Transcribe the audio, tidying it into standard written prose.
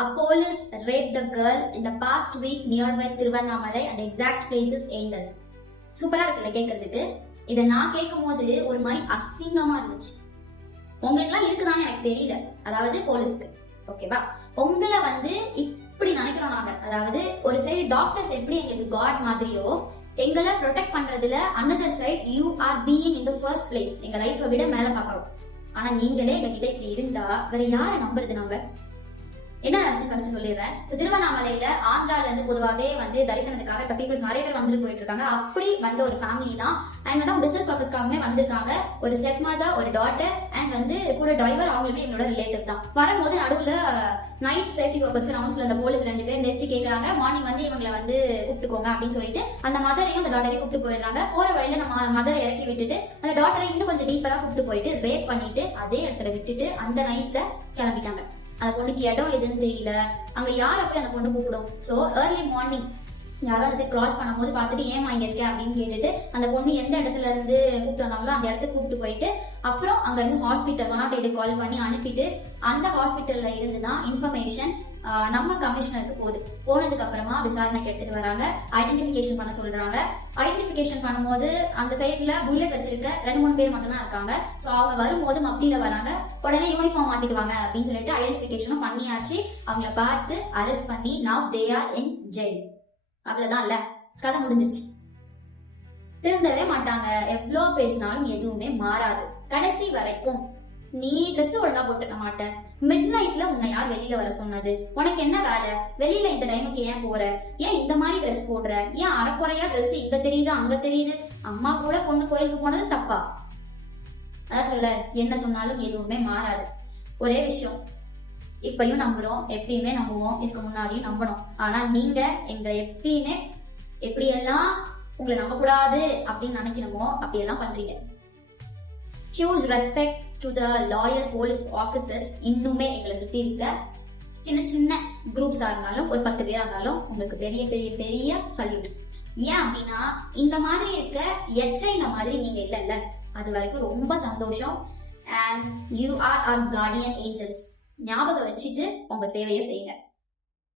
A police raped the girl in the past week nearby Tiruvannamalai and the exact place is Engal. சூப்பரா இருக்குல்ல கேட்கறதுக்கு. இதை நான் கேட்கும் போது ஒரு மாதிரி அசிங்கமா இருந்துச்சு. உங்களுக்கு எல்லாம் இருக்குதான்னு எனக்கு தெரியல. அதாவது போலீஸ்க்கு ஓகேவா, உங்களை இப்படி நினைக்கிறோம் நாங்க. அதாவது ஒரு சைடு டாக்டர்ஸ் எப்படி எங்களுக்கு காட் மாதிரியோ எங்களை ப்ரொடெக்ட் பண்றதுல another side you are being in the first place. எங்க லைஃபை விட மேல பாக்குறோம். ஆனா நீங்களே எங்ககிட்ட இப்படி இருந்தா வேற யாரை நம்புறது? நாங்க என்ன நினைச்சு ஃபர்ஸ்ட் சொல்லிடுறேன். திருவண்ணாமலையில ஆந்திரால இருந்து பொதுவாகவே தரிசனத்துக்காக பீப்புள்ஸ் நிறைய பேர் வந்துட்டு போயிட்டு இருக்காங்க. அப்படி வந்த ஒரு ஃபேமிலி தான் அண்ட் பிசினஸ் பர்பஸ்க்காகவே வந்திருக்காங்க. ஒரு ஸ்டெப் மதர், ஒரு டாட்டர் அண்ட் கூட டிரைவர், அவங்களுமே எங்களோட ரிலேட்டிவ் தான். வரும்போது நடுவுல நைட் சேஃப்டி பர்பஸ்க்கு ரவுண்ட்ஸ்ல அந்த போலீஸ் 2 பேர் நிறுத்தி கேட்கறாங்க. மார்னிங் இவங்களை கூப்பிட்டுக்கோங்க அப்படின்னு சொல்லிட்டு அந்த மதரையும் அந்த டாட்டரையும் கூப்பிட்டு போயிடுறாங்க. போற வழியில நம்ம மதரை இறக்கி விட்டுட்டு அந்த டாட்டரை இன்னும் கொஞ்சம் டீப்பரா கூப்பிட்டு போயிட்டு ரேப் பண்ணிட்டு அதே இடத்துல விட்டுட்டு அந்த நைட்ல கிளம்பிட்டாங்க. அந்த பொண்ணுக்கு இடம் எதுன்னு தெரியல, அங்க யார போய் அந்த பொண்ணு கூப்பிடும். சோ ஏர்லி மார்னிங் யாராவது கிராஸ் பண்ணும்போது பார்த்துட்டு ஏமா இங்க இருக்கேன் அப்படின்னு கேட்டுட்டு அந்த பொண்ணு எந்த இடத்துல இருந்து கூப்பிட்டு வந்தாங்களோ அந்த இடத்துக்கு கூப்பிட்டு போயிட்டு அப்புறம் அங்க இருந்து ஹாஸ்பிட்டல் 108 கால் பண்ணி அனுப்பிட்டு அந்த ஹாஸ்பிட்டல்ல இருந்துதான் இன்ஃபர்மேஷன் நம்ம கமிஷனருக்கு போனதுக்கு அப்புறமா விசாரணைக்கு எடுத்துட்டு வராங்க. ஐடென்டிபிகேஷன் பண்ண சொல்றாங்க. ஐடென்டிபிகேஷன் பண்ணும்போது அந்த சைட்ல புல்லட் வச்சிருக்க 2-3 பேர் மட்டும் தான் இருக்காங்க. சோ அவங்க வரும்போது மப்டியில வராங்க. உடனே யூனிஃபார்ம் மாத்திக்குவாங்க அப்படின்னு சொல்லிட்டு ஐடென்டிபிகேஷனும் பண்ணியாச்சு. அவங்கள பார்த்து அரெஸ்ட் பண்ணி now they are in jail. அவ்வளவுதான் இல்ல, கதை முடிஞ்சிருச்சு. திருந்தவே மாட்டாங்க. எவ்வளவு பேசினாலும் எதுவுமே மாறாது. கடைசி வரைக்கும் நீ ட்ரெஸ் ஒழுங்கா போட்டுக்க மாட்ட, மிட் நைட்ல உன்னை யார் வெளியில வர சொன்னது, உனக்கு என்ன வேலை, வெளியில இந்த டைமுக்கு ஏன் போற, ஏன் இந்த மாதிரி ட்ரெஸ் போடுற, ஏன் அரைக்குறையா ட்ரெஸ் இங்க தெரியுது அங்க தெரியுது, அம்மா கூட பொண்ணு கோயிலுக்கு போனது தப்பா? அதான் சொல்ல, என்ன சொன்னாலும் எதுவுமே மாறாது. ஒரே விஷயம், இப்பயும் நம்புறோம், எப்பயுமே நம்புவோம், இதுக்கு முன்னாடியும் நம்பணும். ஆனா நீங்க எங்களை எப்பயுமே எப்படியெல்லாம் உங்களை நம்ப கூடாது அப்படின்னு நினைக்கணுமோ அப்படியெல்லாம் பண்றீங்க. Huge respect to the loyal police officers. இன்னுமே எங்களை சுத்தி இருக்க சின்ன சின்ன குரூப்ஸா இருந்தாலும் ஒரு 10 பேரா இருந்தாலும் உங்களுக்கு பெரிய பெரிய பெரிய சல்யூட். ஏன் அப்படின்னா இந்த மாதிரி இருக்க எச்சைங்க மாதிரி நீங்க இல்லைல்ல, அது வரைக்கும் ரொம்ப சந்தோஷம். And you are our guardian angels. ஞாபகம் வச்சுட்டு உங்க சேவையை செய்யுங்க.